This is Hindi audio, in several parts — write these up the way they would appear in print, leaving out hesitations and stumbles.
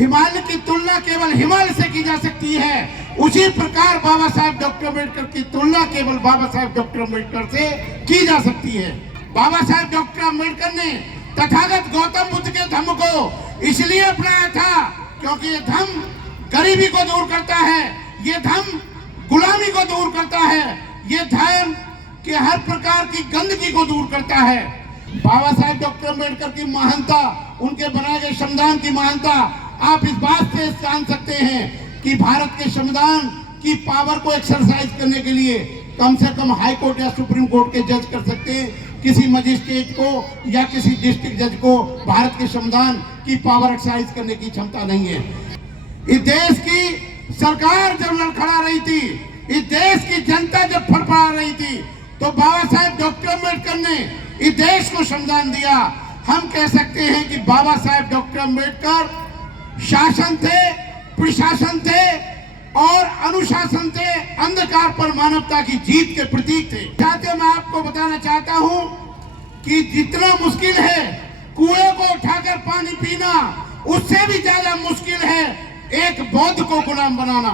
हिमालय की तुलना केवल हिमालय से की जा सकती है, उसी प्रकार बाबा साहेब डॉक्टर अम्बेडकर की तुलना केवल बाबा साहेब डॉक्टर अम्बेडकर से की जा सकती है। बाबा साहेब डॉक्टर अम्बेडकर ने तथागत गौतम बुद्ध के धम्म को इसलिए अपनाया था क्योंकि ये धम्म गरीबी को दूर करता है, ये धम्म गुलामी को दूर करता है, ये धर्म के हर प्रकार की गंदगी को दूर करता है। बाबा साहेब डॉक्टर अम्बेडकर की महानता, उनके बनाए गए संविधान की महानता आप इस बात से जान सकते हैं कि भारत के संविधान की पावर को एक्सरसाइज करने के लिए कम से कम हाई कोर्ट या सुप्रीम कोर्ट के जज कर सकते हैं, किसी मजिस्ट्रेट को या किसी डिस्ट्रिक्ट जज को भारत के संविधान की पावर एक्सरसाइज करने की क्षमता नहीं है। इस देश की सरकार जब लड़खड़ा रही थी, इस देश की जनता जब फड़फड़ा रही थी, तो बाबा साहेब डॉक्टर अम्बेडकर ने इस देश को संविधान दिया। हम कह सकते हैं कि बाबा साहेब डॉक्टर अम्बेडकर शासन थे, प्रशासन थे और अनुशासन थे, अंधकार पर मानवता की जीत के प्रतीक थे। साथियों, मैं आपको बताना चाहता हूं कि जितना मुश्किल है कुएं को उठाकर पानी पीना, उससे भी ज्यादा मुश्किल है एक बौद्ध को गुलाम बनाना।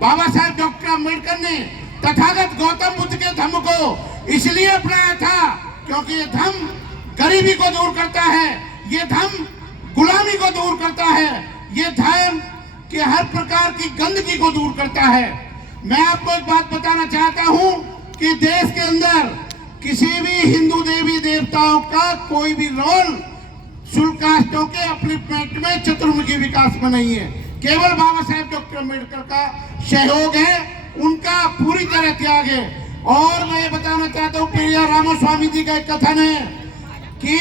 बाबा साहेब डॉक्टर अम्बेडकर ने तथागत गौतम बुद्ध के धम्म को इसलिए अपनाया था क्योंकि ये धम्म गरीबी को दूर करता है, ये धम्म गुलामी को दूर करता है, ये धर्म के हर प्रकार की गंदगी को दूर करता है। मैं आपको एक बात बताना चाहता हूं कि देश के अंदर किसी भी हिंदू देवी देवताओं का कोई भी रोल शुल्काष्टों के अपलिफ्टमेंट में, चतुर्मुखी विकास में नहीं है। केवल बाबा साहेब डॉक्टर अम्बेडकर का सहयोग है, उनका पूरी तरह त्याग है। और मैं ये बताना चाहता हूँ, पेरियार रामास्वामी जी का एक कथन है कि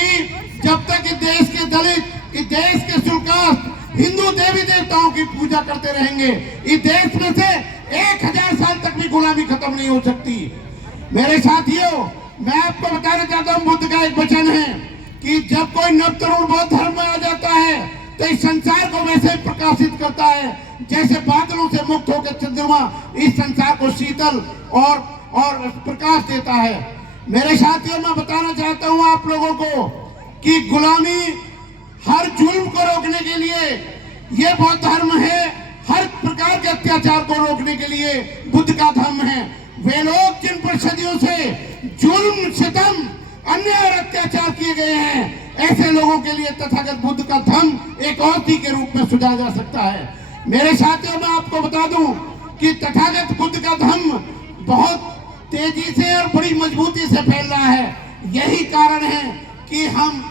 जब तक इस देश के दलित, इस देश के शुल्काष्ट हिंदू देवी देवताओं की पूजा करते रहेंगे, इस देश में से 1000 साल तक भी गुलामी खत्म नहीं हो सकती। मेरे साथियों, मैं आपको बताना चाहता हूँ, बुद्ध का एक वचन है कि जब कोई नव तरुण बौद्ध धर्म में आ जाता है तो इस संसार को वैसे प्रकाशित करता है जैसे बादलों से मुक्त होकर चंद्रमा इस संसार को शीतल और प्रकाश देता है। मेरे साथियों, मैं बताना चाहता हूँ आप लोगों को कि गुलामी, हर जुल्म को रोकने के लिए ये बौद्ध धर्म है, हर प्रकार के अत्याचार को रोकने के लिए बुद्ध का धर्म है। वे लोग जिन पर सदियों से जुल्म, सितम, अन्याय और अत्याचार किए गए हैं, ऐसे लोगों के लिए तथागत बुद्ध का धर्म एक औषधि के रूप में सुझाया जा सकता है। मेरे साथियों, मैं आपको बता दूं कि तथागत बुद्ध का धर्म बहुत तेजी से और बड़ी मजबूती से फैल रहा है। यही कारण है कि हम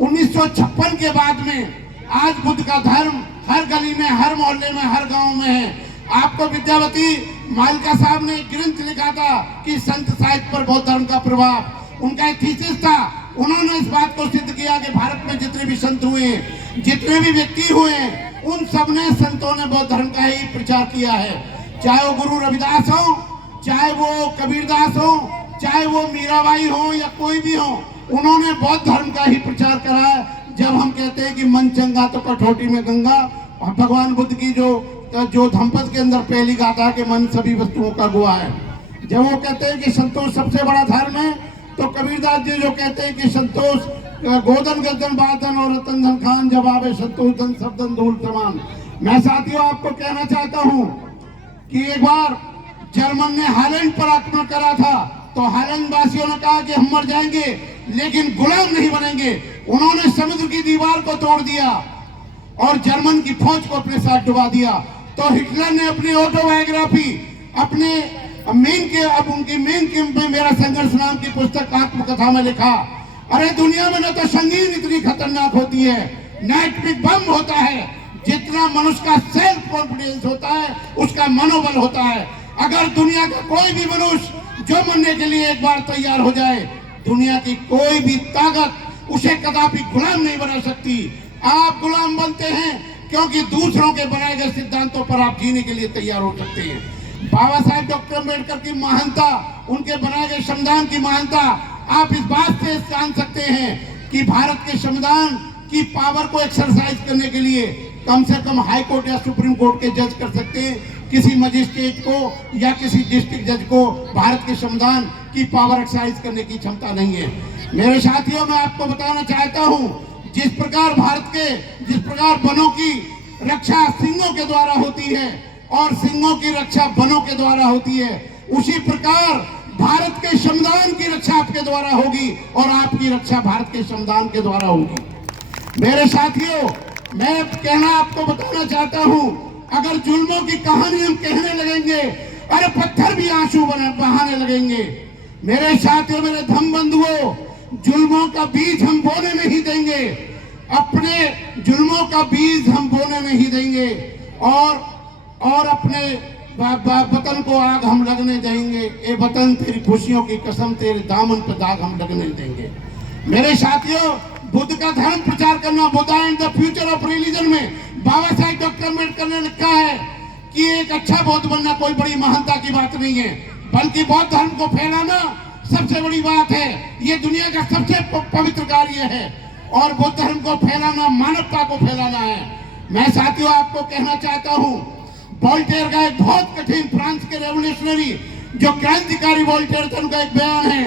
1956 के बाद में आज बुद्ध का धर्म हर गली में, हर मोहल्ले में, हर गांव में है। आपको विद्यावती मालिका साहब ने एक ग्रंथ लिखा था कि संत साहित्य पर बौद्ध धर्म का प्रभाव। उनका एक थीसिस था, उन्होंने इस बात को सिद्ध किया कि भारत में जितने भी संत हुए, जितने भी व्यक्ति हुए, उन सब ने, संतों ने बौद्ध धर्म का ही प्रचार किया है। चाहे वो गुरु रविदास हो, चाहे वो कबीरदास हो, चाहे वो मीराबाई हो या कोई भी हो, उन्होंने बौद्ध धर्म का ही प्रचार करा है। जब हम कहते हैं कि मन चंगा तो कठौती में गंगा, भगवान बुद्ध की जो धम्पद के अंदर पहली गाथा के मन सभी वस्तुओं का गुआ है। जब वो कहते हैं कि संतोष सबसे बड़ा धर्म है, तो कबीरदास जी जो कहते हैं कि संतोष गोधन गर्दन बादन और रतन धन खान, जब आवे संतोष धन सब धन धूल समान। मैं साथियों आपको कहना चाहता हूँ कि एक बार जर्मन ने हालैंड पर आक्रमण करा था, तो हालैंड वासियों ने कहा कि हम मर जाएंगे लेकिन गुलाम नहीं बनेंगे। उन्होंने समुद्र की दीवार को तोड़ दिया और जर्मन की फौज को अपने साथ डुबा दिया। तो हिटलर ने अपनी ऑटोबायोग्राफी, अपने उनकी मेन कैंप में मेरा संघर्ष नाम की पुस्तक आत्मकथा में लिखा, अरे दुनिया में न तो संगीन इतनी खतरनाक होती है, न एटॉमिक बम होता है, जितना मनुष्य का सेल्फ कॉन्फिडेंस होता है उसका मनोबल होता है। अगर दुनिया का कोई भी मनुष्य जो मरने के लिए एक बार तैयार हो जाए, दुनिया की कोई भी ताकत उसे कदापि गुलाम नहीं बना सकती। आप गुलाम बनते हैं क्योंकि दूसरों के बनाए गए सिद्धांतों पर आप जीने के लिए तैयार हो सकते हैं। बाबा साहेब डॉक्टर अम्बेडकर की महानता, उनके बनाए गए संविधान की महानता आप इस बात से जान सकते हैं कि भारत के संविधान की पावर को एक्सरसाइज करने के लिए कम से कम हाई कोर्ट या सुप्रीम कोर्ट के जज कर सकते हैं, किसी मजिस्ट्रेट को या किसी डिस्ट्रिक्ट जज को भारत के संविधान की पावर एक्सरसाइज करने की क्षमता नहीं है। मेरे साथियों, मैं आपको बताना चाहता हूं, जिस प्रकार वनों की रक्षा सिंहों के द्वारा होती है और सिंहों की रक्षा वनों के द्वारा होती है, उसी प्रकार भारत के संविधान की रक्षा आपके द्वारा होगी और आपकी रक्षा भारत के संविधान के द्वारा होगी। मेरे साथियों, मैं कहना आपको बताना चाहता हूं, अगर जुल्मों की कहानी हम कहने लगेंगे, अरे पत्थर भी आंसू बहाने लगेंगे। मेरे साथियों, मेरे धम बंधुओं, जुल्मों का बीज हम बोने नहीं देंगे, अपने जुल्मों का बीज हम बोने नहीं देंगे और अपने वतन को आग हम लगने देंगे। ए वतन, तेरी खुशियों की कसम, तेरे दामन पर दाग हम लगने देंगे। मेरे साथियों, बुद्ध का धर्म प्रचार करना, Buddha and the future of religion में बाबा साहेब डॉक्टर अम्बेडकर ने लिखा है कि एक अच्छा बौद्ध बनना कोई बड़ी महानता की बात नहीं है, बल्कि बौद्ध धर्म को फैलाना सबसे बड़ी बात है। ये दुनिया का सबसे पवित्र कार्य है और बुद्ध धर्म को फैलाना मानवता को फैलाना है। मैं साथियों आपको कहना चाहता हूं, वोल्टेयर का एक बहुत कठिन, फ्रांस के रेवोल्यूशनरी जो क्रांतिकारी वोल्टेयर थे, उनका एक बयान है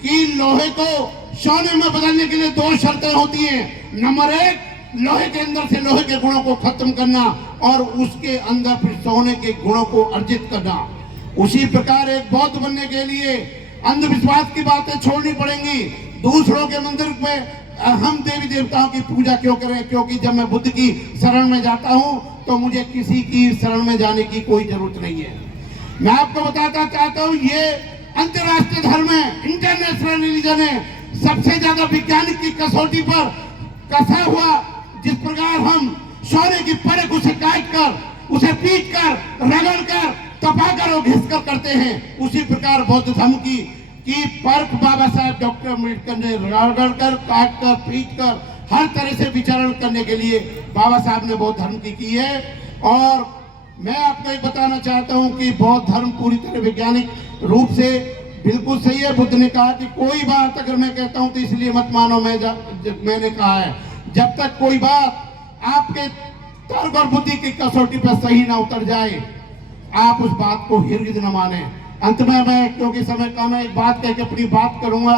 कि लोहे को सोने में बदलने के लिए 2 शर्तें होती हैं। नंबर 1, लोहे के अंदर से लोहे के गुणों को खत्म करना और उसके अंदर फिर सोने के गुणों को अर्जित करना। उसी प्रकार एक बौद्ध बनने के लिए अंधविश्वास की बातें छोड़नी पड़ेंगी। दूसरों के मंदिर में हम देवी देवताओं की पूजा क्यों करें? क्योंकि जब मैं बुद्ध की शरण में जाता हूं तो मुझे किसी की शरण में जाने की कोई जरूरत नहीं है। मैं आपको बताना चाहता हूं, ये अंतरराष्ट्रीय धर्म है, इंटरनेशनल रिलीजन है, सबसे ज्यादा विज्ञानिक की कसौटी पर कसा हुआ। जिस प्रकार हम सोने की परख उसे काट कर, उसे पीट कर, रगड़ कर, तपाकर और घिस कर करते हैं, उसी प्रकार बौद्ध धर्म की परख बाबा साहेब डॉक्टर अम्बेडकर ने रगड़ कर, काट कर, पीट कर, हर तरह से विचरण करने के लिए बाबा साहब ने बौद्ध धर्म की है। और मैं आपको एक बताना चाहता हूं कि बौद्ध धर्म पूरी तरह वैज्ञानिक रूप से बिल्कुल सही है। बुद्ध ने कहा कि कोई बात अगर मैं कहता हूं तो इसलिए मत मानो, मैंने कहा है, जब तक कोई बात आपके तर्क और बुद्धि की कसौटी पर सही ना उतर जाए, आप उस बात को हरगिज़ न माने। अंत में मैं, क्योंकि समय कम है, एक बात कह के अपनी बात करूंगा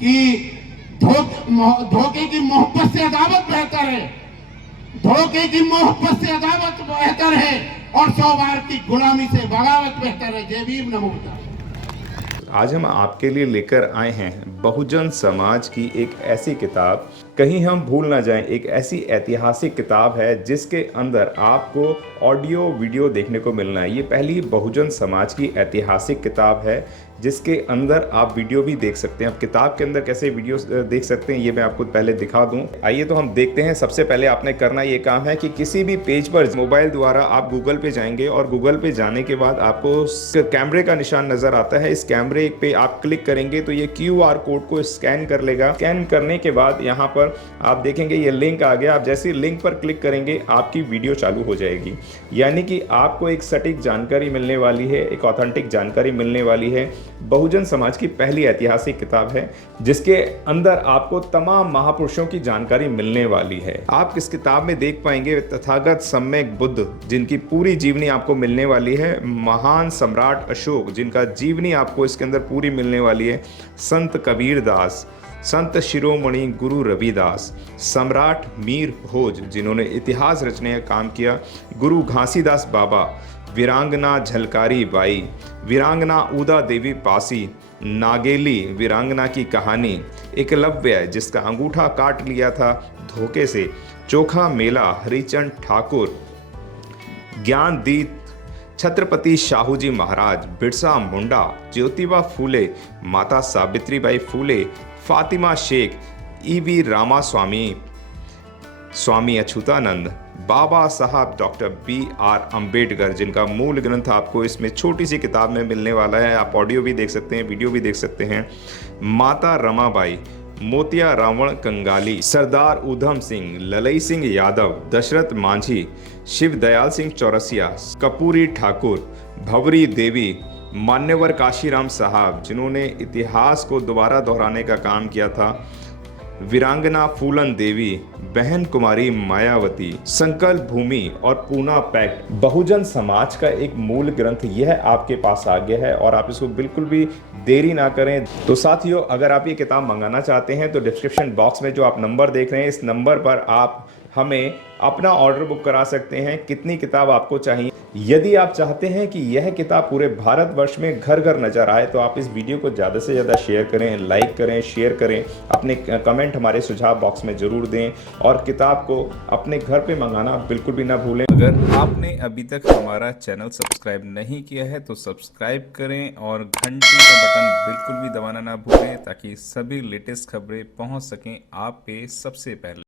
कि धोखे की मोहब्बत से अदावत बेहतर है, धोखे की मोहब्बत से अदावत बेहतर है और 100 बार की गुलामी से बगावत बेहतर है। जय भीम, नमो बुद्धाय। आज हम आपके लिए लेकर आए हैं बहुजन समाज की एक ऐसी किताब, कहीं हम भूल ना जाएं, एक ऐसी ऐतिहासिक किताब है जिसके अंदर आपको ऑडियो वीडियो देखने को मिलना है। ये पहली बहुजन समाज की ऐतिहासिक किताब है जिसके अंदर आप वीडियो भी देख सकते हैं। अब किताब के अंदर कैसे वीडियो देख सकते हैं ये मैं आपको पहले दिखा दूं। आइए तो हम देखते हैं। सबसे पहले आपने करना ये काम है कि किसी भी पेज पर मोबाइल द्वारा आप गूगल पे जाएंगे और गूगल पे जाने के बाद आपको कैमरे का निशान नजर आता है। इस कैमरे पे आप क्लिक करेंगे तो ये QR कोड को स्कैन कर लेगा। स्कैन करने के बाद यहाँ पर आप देखेंगे ये लिंक आ गया। आप जैसे लिंक पर क्लिक करेंगे आपकी वीडियो चालू हो जाएगी, यानी कि आपको एक सटीक जानकारी मिलने वाली है, एक ऑथेंटिक जानकारी मिलने वाली है। बहुजन समाज की पहली ऐतिहासिक किताब है जिसके अंदर आपको तमाम महापुरुषों की जानकारी मिलने वाली है। आप इस किताब में देख पाएंगे तथागत सम्यक बुद्ध, जिनकी पूरी जीवनी आपको मिलने वाली है। महान सम्राट अशोक, जिनका जीवनी आपको इसके अंदर पूरी मिलने वाली है। संत कबीर दास, संत शिरोमणि गुरु रविदास, सम्राट मीर भोज, जिन्होंने इतिहास रचने का काम किया, गुरु घासीदास बाबा, वीरांगना झलकारी बाई, वीरांगना उदा देवी पासी, नागेली वीरांगना की कहानी, एकलव्य जिसका अंगूठा काट लिया था धोखे से, चोखा मेला हरिचंद ठाकुर, ज्ञानदीप छत्रपति शाहूजी महाराज, बिरसा मुंडा, ज्योतिबा फूले, माता सावित्रीबाई फूले, फातिमा शेख, EV रामास्वामी, स्वामी अच्युतानंद, बाबा साहब डॉक्टर BR अम्बेडकर, जिनका मूल ग्रंथ आपको इसमें छोटी सी किताब में मिलने वाला है। आप ऑडियो भी देख सकते हैं, वीडियो भी देख सकते हैं। माता रमाबाई, मोतिया रावण कंगाली, सरदार उधम सिंह, ललई सिंह यादव, दशरथ मांझी, शिव दयाल सिंह चौरसिया, कपूरी ठाकुर, भवरी देवी, मान्यवर काशीराम साहब, जिन्होंने इतिहास को दोबारा दोहराने का काम किया था, वीरांगना फूलन देवी, बहन कुमारी मायावती, संकल्प भूमि और पूना पैक्ट। बहुजन समाज का एक मूल ग्रंथ यह आपके पास आ गया है और आप इसको बिल्कुल भी देरी ना करें। तो साथियों, अगर आप ये किताब मंगाना चाहते हैं तो डिस्क्रिप्शन बॉक्स में जो आप नंबर देख रहे हैं, इस नंबर पर आप हमें अपना ऑर्डर बुक करा सकते हैं। कितनी किताब आपको चाहिए, यदि आप चाहते हैं कि यह किताब पूरे भारतवर्ष में घर घर नजर आए तो आप इस वीडियो को ज़्यादा से ज़्यादा शेयर करें, लाइक करें, शेयर करें, अपने कमेंट हमारे सुझाव बॉक्स में ज़रूर दें और किताब को अपने घर पे मंगाना बिल्कुल भी ना भूलें। अगर आपने अभी तक हमारा चैनल सब्सक्राइब नहीं किया है तो सब्सक्राइब करें और घंटी का बटन बिल्कुल भी दबाना ना भूलें ताकि सभी लेटेस्ट खबरें पहुंच सकें आप पे सबसे पहले।